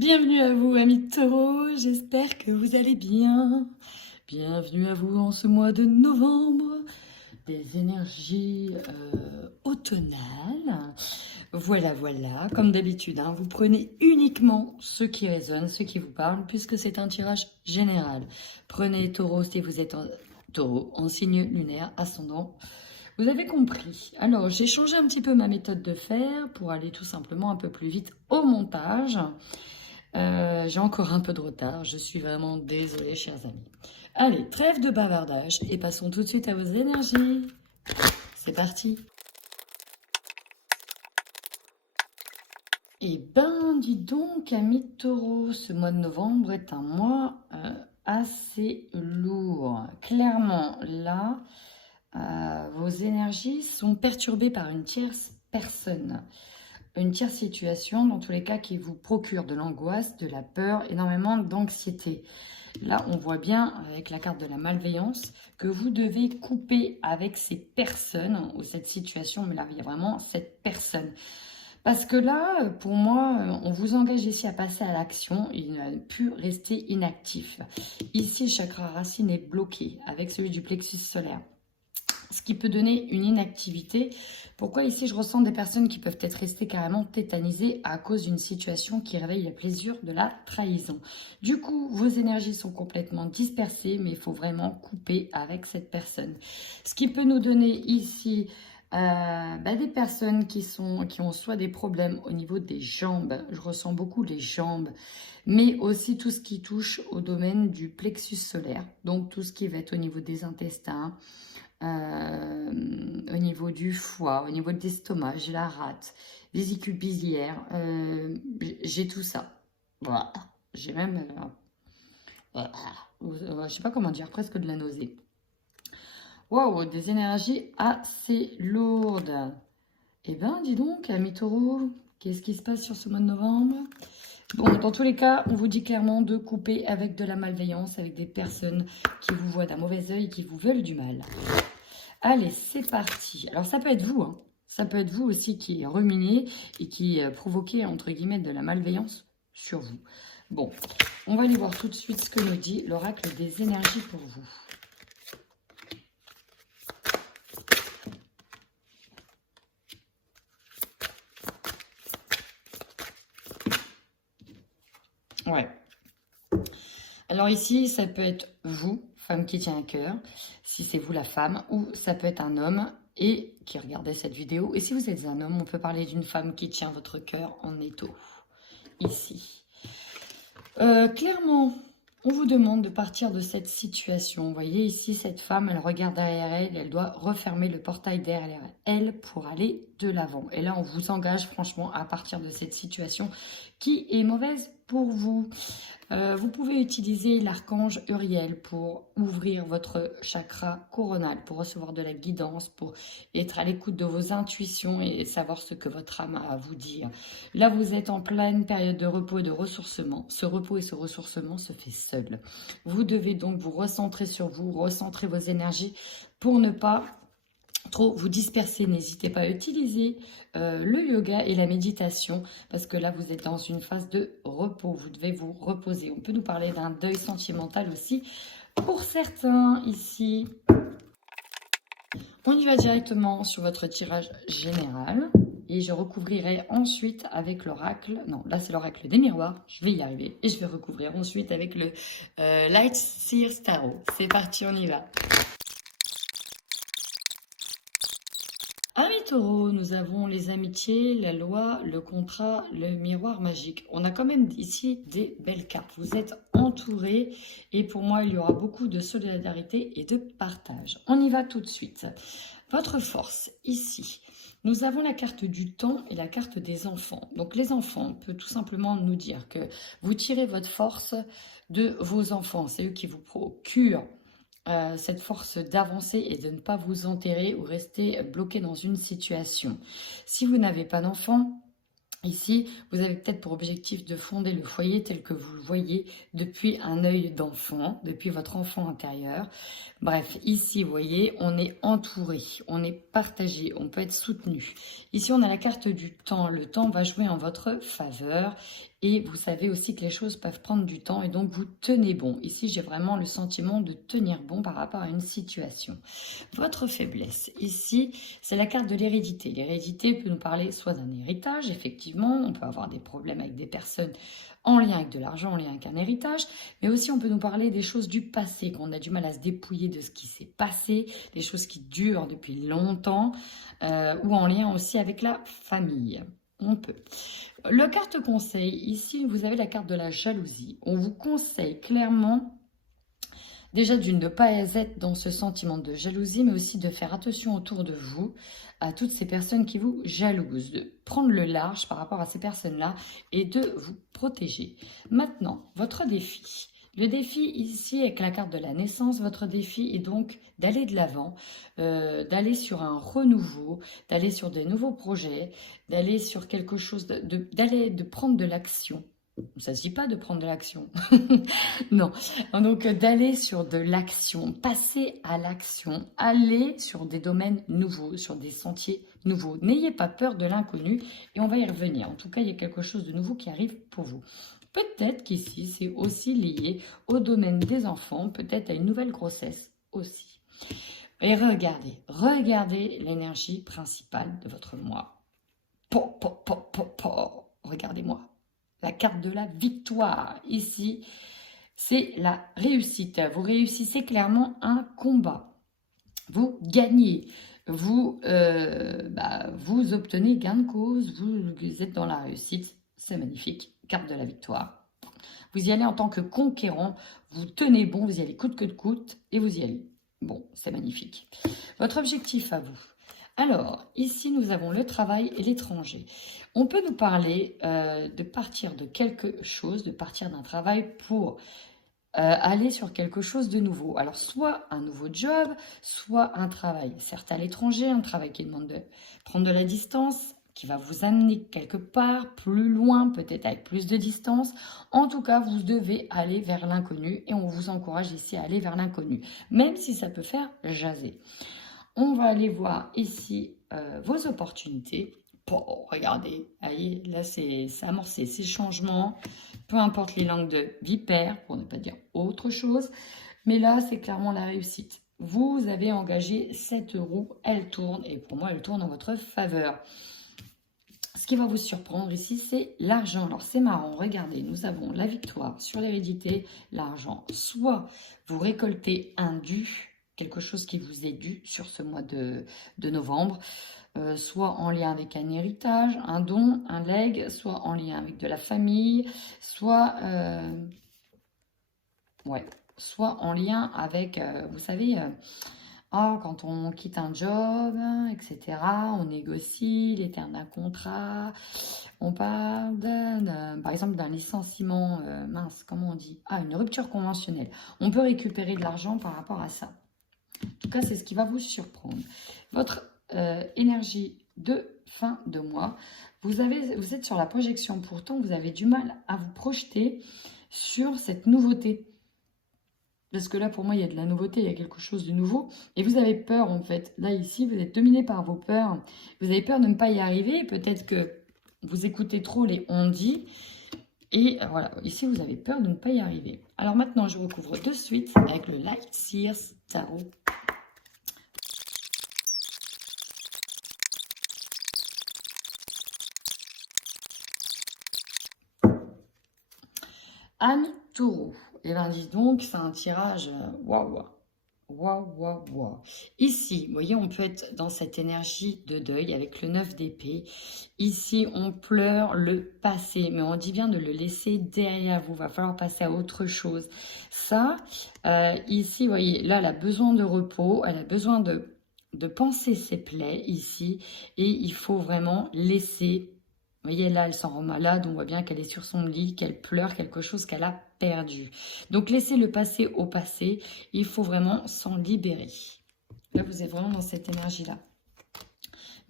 Bienvenue à vous, amis de Taureau, j'espère que vous allez bien. Bienvenue à vous en ce mois de novembre, des énergies automnales. Voilà, comme d'habitude, hein, vous prenez uniquement ce qui résonne, ce qui vous parle, puisque c'est un tirage général. Prenez Taureau si vous êtes en Taureau, en signe lunaire, ascendant. Vous avez compris. Alors, j'ai changé un petit peu ma méthode de faire pour aller tout simplement un peu plus vite au montage. J'ai encore un peu de retard, je suis vraiment désolée, chers amis. Allez, trêve de bavardage et passons tout de suite à vos énergies. C'est parti. Eh ben, dis donc, amis de Taureau, ce mois de novembre est un mois assez lourd. Clairement, là, vos énergies sont perturbées par une tierce personne. Une tierce situation, dans tous les cas, qui vous procure de l'angoisse, de la peur, énormément d'anxiété. Là, on voit bien, avec la carte de la malveillance, que vous devez couper avec ces personnes, ou cette situation, mais là, il y a vraiment cette personne. Parce que là, pour moi, on vous engage ici à passer à l'action, il ne plus rester inactif. Ici, le chakra racine est bloqué, avec celui du plexus solaire. Ce qui peut donner une inactivité. Pourquoi ici je ressens des personnes qui peuvent être restées carrément tétanisées à cause d'une situation qui réveille le plaisir de la trahison. Du coup, vos énergies sont complètement dispersées, mais il faut vraiment couper avec cette personne. Ce qui peut nous donner ici des personnes qui ont soit des problèmes au niveau des jambes, je ressens beaucoup les jambes, mais aussi tout ce qui touche au domaine du plexus solaire, donc tout ce qui va être au niveau des intestins, au niveau du foie, au niveau de l'estomac, j'ai la rate, vésicule biliaire, j'ai tout ça. Voilà. J'ai même, je sais pas comment dire, presque de la nausée. Waouh, des énergies assez lourdes. Eh ben, dis donc, amis Taureau, qu'est-ce qui se passe sur ce mois de novembre? Bon, dans tous les cas, on vous dit clairement de couper avec de la malveillance, avec des personnes qui vous voient d'un mauvais œil, qui vous veulent du mal. Allez, c'est parti. Alors, ça peut être vous, hein. Ça peut être vous aussi qui ruminez et qui provoquez, entre guillemets, de la malveillance sur vous. Bon, on va aller voir tout de suite ce que nous dit l'oracle des énergies pour vous. Ouais. Alors ici, ça peut être vous, femme qui tient à cœur, si c'est vous la femme, ou ça peut être un homme et qui regardait cette vidéo. Et si vous êtes un homme, on peut parler d'une femme qui tient votre cœur en étau, ici. Clairement, on vous demande de partir de cette situation. Vous voyez ici, cette femme, elle regarde derrière elle, elle doit refermer le portail derrière elle pour aller de l'avant. Et là, on vous engage franchement à partir de cette situation qui est mauvaise pour vous. Vous pouvez utiliser l'archange Uriel pour ouvrir votre chakra coronal, pour recevoir de la guidance, pour être à l'écoute de vos intuitions et savoir ce que votre âme a à vous dire. Là, vous êtes en pleine période de repos et de ressourcement. Ce repos et ce ressourcement se fait seul. Vous devez donc vous recentrer sur vous, recentrer vos énergies pour ne pas trop vous disperser. N'hésitez pas à utiliser le yoga et la méditation parce que là vous êtes dans une phase de repos, vous devez vous reposer. On peut nous parler d'un deuil sentimental aussi pour certains ici. On y va directement sur votre tirage général et je recouvrirai ensuite avec l'oracle, non là c'est l'oracle des miroirs, je vais y arriver et je vais recouvrir ensuite avec le Light Seer Tarot. C'est parti, on y va. Amis Taureau, nous avons les amitiés, la loi, le contrat, le miroir magique. On a quand même ici des belles cartes. Vous êtes entourés et pour moi, il y aura beaucoup de solidarité et de partage. On y va tout de suite. Votre force, ici. Nous avons la carte du temps et la carte des enfants. Donc les enfants, on peut tout simplement nous dire que vous tirez votre force de vos enfants. C'est eux qui vous procurent cette force d'avancer et de ne pas vous enterrer ou rester bloqué dans une situation. Si vous n'avez pas d'enfant, ici, vous avez peut-être pour objectif de fonder le foyer tel que vous le voyez depuis un œil d'enfant, depuis votre enfant intérieur. Bref, ici, vous voyez, on est entouré, on est partagé, on peut être soutenu. Ici, on a la carte du temps. Le temps va jouer en votre faveur Et vous savez aussi que les choses peuvent prendre du temps et donc vous tenez bon. Ici, j'ai vraiment le sentiment de tenir bon par rapport à une situation. Votre faiblesse, ici, c'est la carte de l'hérédité. L'hérédité peut nous parler soit d'un héritage, effectivement, on peut avoir des problèmes avec des personnes en lien avec de l'argent, en lien avec un héritage, mais aussi on peut nous parler des choses du passé, qu'on a du mal à se dépouiller de ce qui s'est passé, des choses qui durent depuis longtemps, ou en lien aussi avec la famille. On peut. Le carte conseil, ici vous avez la carte de la jalousie. On vous conseille clairement déjà d'une ne pas être dans ce sentiment de jalousie, mais aussi de faire attention autour de vous à toutes ces personnes qui vous jalousent, de prendre le large par rapport à ces personnes-là et de vous protéger. Maintenant, votre défi. Le défi ici avec la carte de la naissance, votre défi est donc d'aller de l'avant, d'aller sur un renouveau, d'aller sur des nouveaux projets, d'aller sur quelque chose, de prendre de l'action. Il ne s'agit pas de prendre de l'action. Non. Donc, d'aller sur de l'action, passer à l'action, aller sur des domaines nouveaux, sur des sentiers nouveaux. N'ayez pas peur de l'inconnu et on va y revenir. En tout cas, il y a quelque chose de nouveau qui arrive pour vous. Peut-être qu'ici, c'est aussi lié au domaine des enfants, peut-être à une nouvelle grossesse aussi. Et regardez l'énergie principale de votre mois. Regardez-moi. La carte de la victoire, ici, c'est la réussite. Vous réussissez clairement un combat. Vous gagnez. Vous obtenez gain de cause. Vous êtes dans la réussite. C'est magnifique. Carte de la victoire. Vous y allez en tant que conquérant. Vous tenez bon. Vous y allez coûte que coûte. Et vous y allez. Bon, c'est magnifique. Votre objectif à vous. Alors, ici, nous avons le travail et l'étranger. On peut nous parler de partir de quelque chose, de partir d'un travail pour aller sur quelque chose de nouveau. Alors, soit un nouveau job, soit un travail, certes à l'étranger, un travail qui demande de prendre de la distance, qui va vous amener quelque part, plus loin, peut-être avec plus de distance. En tout cas, vous devez aller vers l'inconnu et on vous encourage ici à aller vers l'inconnu, même si ça peut faire jaser. On va aller voir ici vos opportunités. Regardez, allez, là c'est amorcé ces changements, peu importe les langues de vipère, pour ne pas dire autre chose. Mais là, c'est clairement la réussite. Vous avez engagé cette roue, elle tourne, et pour moi, elle tourne en votre faveur. Ce qui va vous surprendre ici, c'est l'argent. Alors, c'est marrant, regardez, nous avons la victoire sur l'hérédité, l'argent. Soit vous récoltez un dû, quelque chose qui vous est dû sur ce mois de novembre, soit en lien avec un héritage, un don, un legs, soit en lien avec de la famille, soit en lien avec, vous savez, quand on quitte un job, etc., on négocie les termes d'un contrat, on parle par exemple d'un licenciement, comment on dit? Une rupture conventionnelle. On peut récupérer de l'argent par rapport à ça. En tout cas, c'est ce qui va vous surprendre. Votre énergie de fin de mois, vous êtes sur la projection, pourtant vous avez du mal à vous projeter sur cette nouveauté. Parce que là, pour moi, il y a de la nouveauté, il y a quelque chose de nouveau. Et vous avez peur, en fait. Là, ici, vous êtes dominé par vos peurs. Vous avez peur de ne pas y arriver. Peut-être que vous écoutez trop les on-dit. Et voilà, ici, vous avez peur de ne pas y arriver. Alors maintenant, je recouvre de suite avec le Light Seers Tarot. Ami Taureau. Et bien, dis donc, c'est un tirage waouh. Ici, vous voyez, on peut être dans cette énergie de deuil avec le 9 d'épée. Ici, on pleure le passé, mais on dit bien de le laisser derrière vous. Il va falloir passer à autre chose. Ça, ici, vous voyez, là, elle a besoin de repos. Elle a besoin de penser ses plaies ici. Et il faut vraiment laisser... Vous voyez, là, elle s'en rend malade. On voit bien qu'elle est sur son lit, qu'elle pleure quelque chose qu'elle a perdu. Donc, laissez le passé au passé. Il faut vraiment s'en libérer. Là, vous êtes vraiment dans cette énergie-là.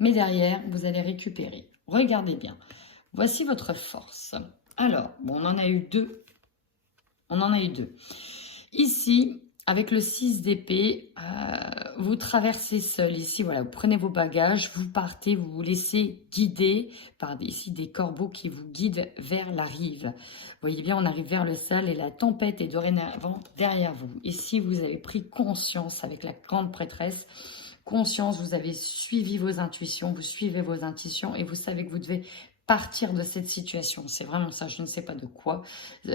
Mais derrière, vous allez récupérer. Regardez bien. Voici votre force. Alors, bon, on en a eu deux. Ici, Avec le 6 d'épée, vous traversez seul ici, voilà, vous prenez vos bagages, vous partez, vous vous laissez guider par ici des corbeaux qui vous guident vers la rive. Vous voyez bien, on arrive vers le sel et la tempête est dorénavant derrière vous. Ici, vous avez pris conscience avec la grande prêtresse, conscience, vous avez suivi vos intuitions, vous suivez vos intuitions et vous savez que vous devez partir de cette situation. C'est vraiment ça, je ne sais pas de quoi,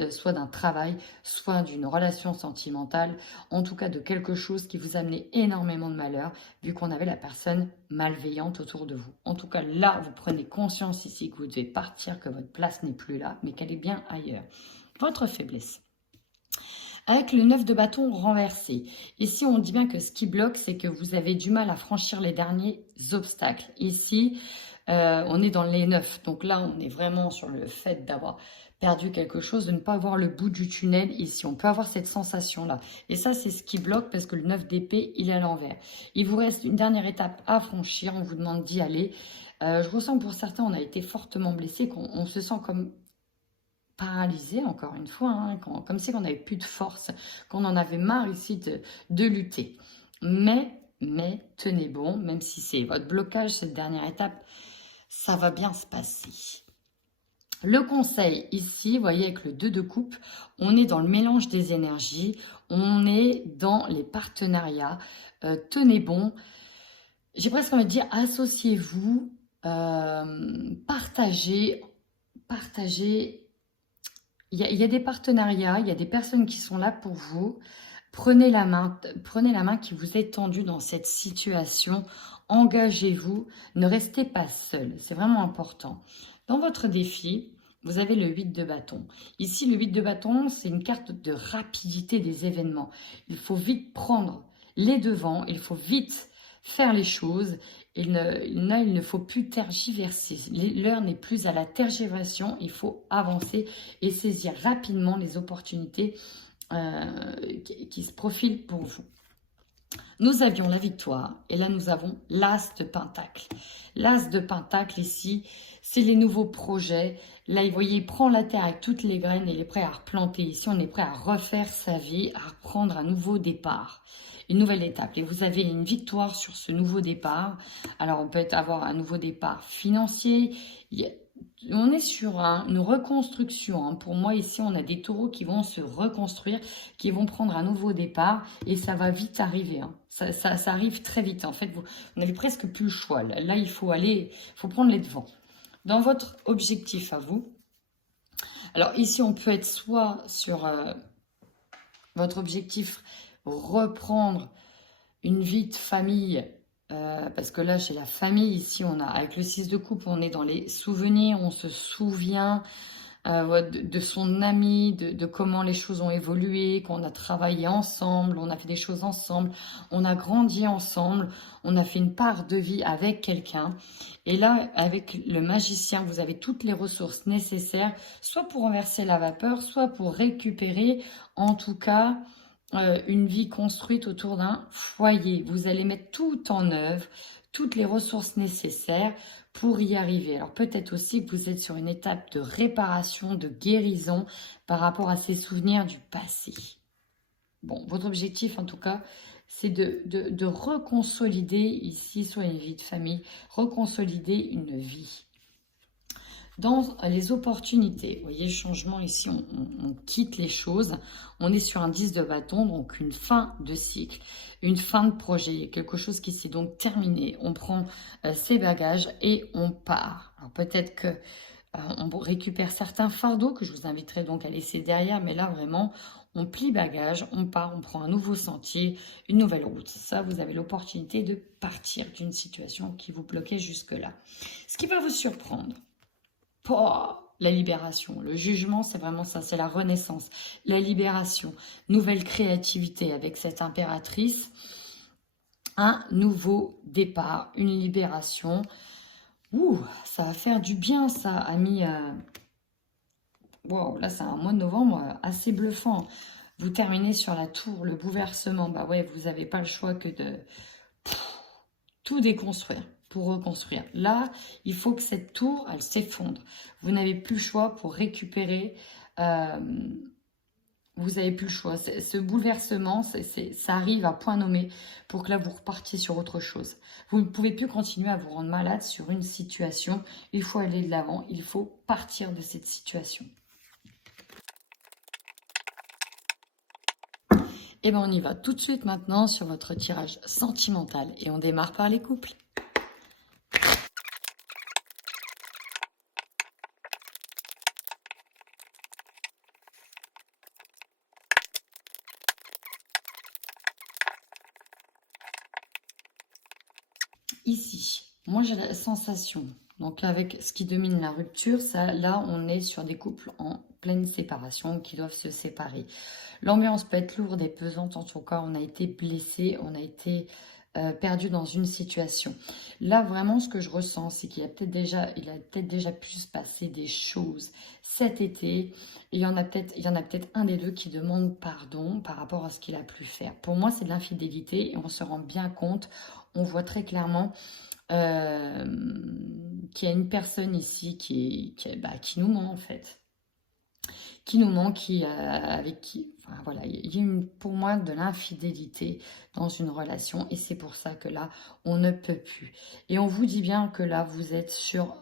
soit d'un travail, soit d'une relation sentimentale, en tout cas de quelque chose qui vous a amené énormément de malheur, vu qu'on avait la personne malveillante autour de vous. En tout cas, là, vous prenez conscience ici que vous devez partir, que votre place n'est plus là, mais qu'elle est bien ailleurs. Votre faiblesse. Avec le 9 de bâton renversé. Ici, on dit bien que ce qui bloque, c'est que vous avez du mal à franchir les derniers obstacles. Ici, on est dans les 9. Donc là, on est vraiment sur le fait d'avoir perdu quelque chose, de ne pas voir le bout du tunnel ici. On peut avoir cette sensation-là. Et ça, c'est ce qui bloque parce que le 9 d'épée, il est à l'envers. Il vous reste une dernière étape à franchir. On vous demande d'y aller. Je ressens pour certains, on a été fortement blessé, qu'on se sent comme paralysé, encore une fois, hein, comme si on n'avait plus de force, qu'on en avait marre ici de lutter. Mais tenez bon, même si c'est votre blocage, cette dernière étape, ça va bien se passer. Le conseil ici, vous voyez avec le 2 de coupe, on est dans le mélange des énergies, on est dans les partenariats, tenez bon. J'ai presque envie de dire, associez-vous, partagez. Il y a des partenariats, il y a des personnes qui sont là pour vous. Prenez la main qui vous est tendue dans cette situation. Engagez-vous, ne restez pas seul. C'est vraiment important. Dans votre défi, vous avez le 8 de bâton. Ici, le 8 de bâton, c'est une carte de rapidité des événements. Il faut vite prendre les devants, il faut vite faire les choses. Il ne faut plus tergiverser. L'heure n'est plus à la tergiversation. Il faut avancer et saisir rapidement les opportunités qui se profilent pour vous. Nous avions la victoire et là nous avons l'as de pentacle. L'as de pentacle ici, c'est les nouveaux projets. Là, vous voyez, il prend la terre avec toutes les graines et il est prêt à replanter. Ici, on est prêt à refaire sa vie, à reprendre un nouveau départ. Une nouvelle étape. Et vous avez une victoire sur ce nouveau départ. Alors, on peut avoir un nouveau départ financier. On est sur une reconstruction. Hein. Pour moi, ici, on a des taureaux qui vont se reconstruire, qui vont prendre un nouveau départ. Et ça va vite arriver. Hein. Ça arrive très vite. En fait, vous n'avez presque plus le choix. Là, il faut prendre les devants. Dans votre objectif à vous, alors ici, on peut être soit sur votre objectif reprendre une vie de famille, parce que là, j'ai la famille, ici, avec le 6 de coupe, on est dans les souvenirs, on se souvient de son ami, de comment les choses ont évolué, qu'on a travaillé ensemble, on a fait des choses ensemble, on a grandi ensemble, on a fait une part de vie avec quelqu'un. Et là, avec le magicien, vous avez toutes les ressources nécessaires, soit pour renverser la vapeur, soit pour récupérer, en tout cas, une vie construite autour d'un foyer. Vous allez mettre tout en œuvre, toutes les ressources nécessaires pour y arriver. Alors peut-être aussi que vous êtes sur une étape de réparation, de guérison par rapport à ces souvenirs du passé. Bon, votre objectif en tout cas, c'est de reconsolider ici, soit une vie de famille, reconsolider une vie. Dans les opportunités, vous voyez le changement ici, on quitte les choses, on est sur un 10 de bâton, donc une fin de cycle, une fin de projet, quelque chose qui s'est donc terminé. On prend ses bagages et on part. Alors peut-être que on récupère certains fardeaux que je vous inviterai donc à laisser derrière, mais là vraiment, on plie bagages, on part, on prend un nouveau sentier, une nouvelle route. Ça, vous avez l'opportunité de partir d'une situation qui vous bloquait jusque-là. Ce qui va vous surprendre, la libération, le jugement, c'est vraiment ça, c'est la renaissance, la libération, nouvelle créativité avec cette impératrice, un nouveau départ, une libération. Ouh, ça va faire du bien ça, amis. Wow, là c'est un mois de novembre assez bluffant. Vous terminez sur la tour, le bouleversement, bah ouais, vous n'avez pas le choix que de tout déconstruire. Pour reconstruire. Là, il faut que cette tour, elle s'effondre. Vous n'avez plus le choix pour récupérer vous avez plus le choix. Ce bouleversement, ça arrive à point nommé pour que là, vous repartiez sur autre chose. Vous ne pouvez plus continuer à vous rendre malade sur une situation. Il faut aller de l'avant. Il faut partir de cette situation. Et bien, on y va tout de suite maintenant sur votre tirage sentimental. Et on démarre par les couples. Ici, moi j'ai la sensation, donc là avec ce qui domine la rupture, ça, là on est sur des couples en pleine séparation qui doivent se séparer. L'ambiance peut être lourde et pesante, en tout cas on a été blessé, on a été perdu dans une situation. Là vraiment ce que je ressens, c'est qu'il y a peut-être déjà pu se passer des choses cet été. Il y en a peut-être un des deux qui demande pardon par rapport à ce qu'il a pu faire. Pour moi c'est de l'infidélité et on se rend bien compte. On voit très clairement qu'il y a une personne ici qui nous ment en fait. Qui nous ment, avec qui... Enfin, voilà, il y a pour moi de l'infidélité dans une relation et c'est pour ça que là, on ne peut plus. Et on vous dit bien que là, vous êtes sur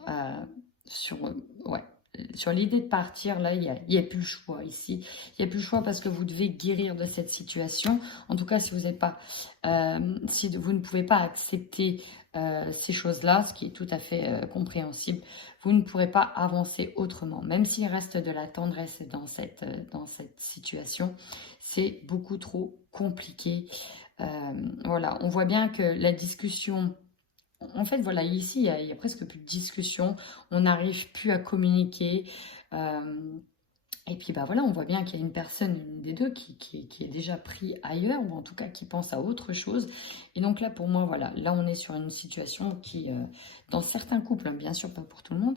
l'idée de partir, là, il n'y a plus le choix ici. Il n'y a plus le choix parce que vous devez guérir de cette situation. En tout cas, si vous n'êtes pas, si vous ne pouvez pas accepter ces choses-là, ce qui est tout à fait compréhensible, vous ne pourrez pas avancer autrement. Même s'il reste de la tendresse dans cette situation, c'est beaucoup trop compliqué. Voilà, on voit bien que la discussion... En fait, voilà, ici, il y a presque plus de discussion. On n'arrive plus à communiquer. Et puis, voilà, on voit bien qu'il y a une personne, une des deux, qui est déjà pris ailleurs, ou en tout cas qui pense à autre chose. Et donc là, pour moi, voilà, là, on est sur une situation qui, dans certains couples, hein, bien sûr, pas pour tout le monde,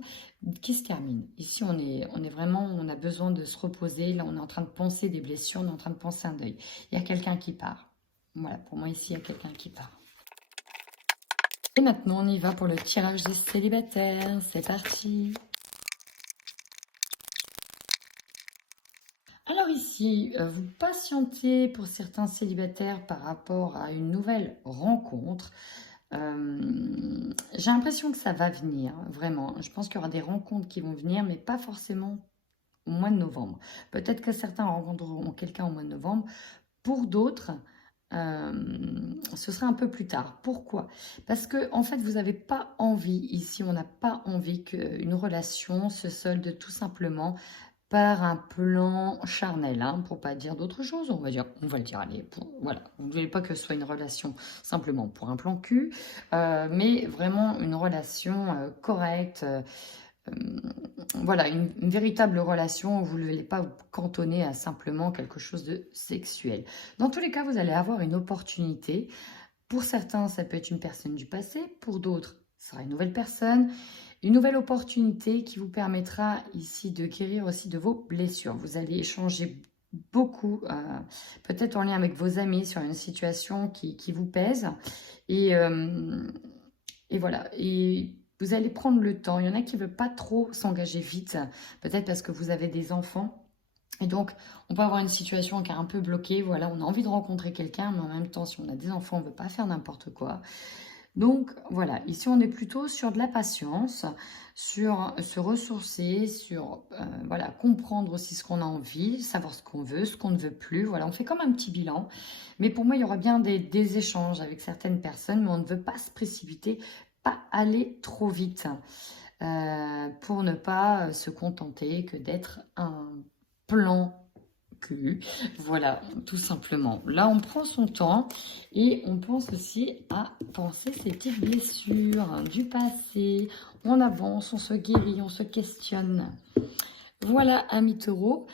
qui se termine. Ici, on est vraiment, on a besoin de se reposer. Là, on est en train de penser des blessures, on est en train de penser un deuil. Il y a quelqu'un qui part. Voilà, pour moi, ici, il y a quelqu'un qui part. Et maintenant, on y va pour le tirage des célibataires. C'est parti. Alors ici, vous patientez pour certains célibataires par rapport à une nouvelle rencontre. J'ai l'impression que ça va venir, vraiment. Je pense qu'il y aura des rencontres qui vont venir, mais pas forcément au mois de novembre. Peut-être que certains rencontreront quelqu'un au mois de novembre. Pour d'autres... ce sera un peu plus tard. Pourquoi? Parce que en fait, vous n'avez pas envie, ici, on n'a pas envie qu'une relation se solde tout simplement par un plan charnel, hein, pour pas dire d'autre chose, on va le dire, allez, voilà, vous ne voulez pas que ce soit une relation simplement pour un plan cul, mais vraiment une relation correcte, voilà, une véritable relation où vous ne voulez pas vous cantonner à simplement quelque chose de sexuel. Dans tous les cas, vous allez avoir une opportunité. Pour certains, ça peut être une personne du passé. Pour d'autres, ce sera une nouvelle personne. Une nouvelle opportunité qui vous permettra ici de guérir aussi de vos blessures. Vous allez échanger beaucoup, peut-être en lien avec vos amis, sur une situation qui vous pèse. Et voilà. Et vous allez prendre le temps. Il y en a qui ne veulent pas trop s'engager vite, peut-être parce que vous avez des enfants. Et donc, on peut avoir une situation qui est un peu bloquée. Voilà, on a envie de rencontrer quelqu'un, mais en même temps, si on a des enfants, on ne veut pas faire n'importe quoi. Donc, voilà, ici, on est plutôt sur de la patience, sur se ressourcer, sur voilà, comprendre aussi ce qu'on a envie, savoir ce qu'on veut, ce qu'on ne veut plus. Voilà, on fait comme un petit bilan. Mais pour moi, il y aura bien des échanges avec certaines personnes, mais on ne veut pas se précipiter, pas aller trop vite pour ne pas se contenter que d'être un plan cul. Voilà, tout simplement. Là, on prend son temps et on pense aussi à penser ces petites blessures du passé. On avance, on se guérit, on se questionne. Voilà, amis taureaux.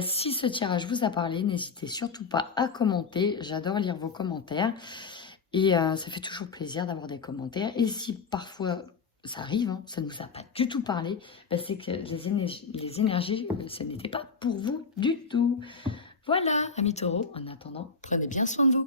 Si ce tirage vous a parlé, n'hésitez surtout pas à commenter. J'adore lire vos commentaires. Et ça fait toujours plaisir d'avoir des commentaires. Et si parfois ça arrive, hein, ça ne nous a pas du tout parlé, c'est que les énergies, ce n'était pas pour vous du tout. Voilà, amis taureaux, en attendant, prenez bien soin de vous.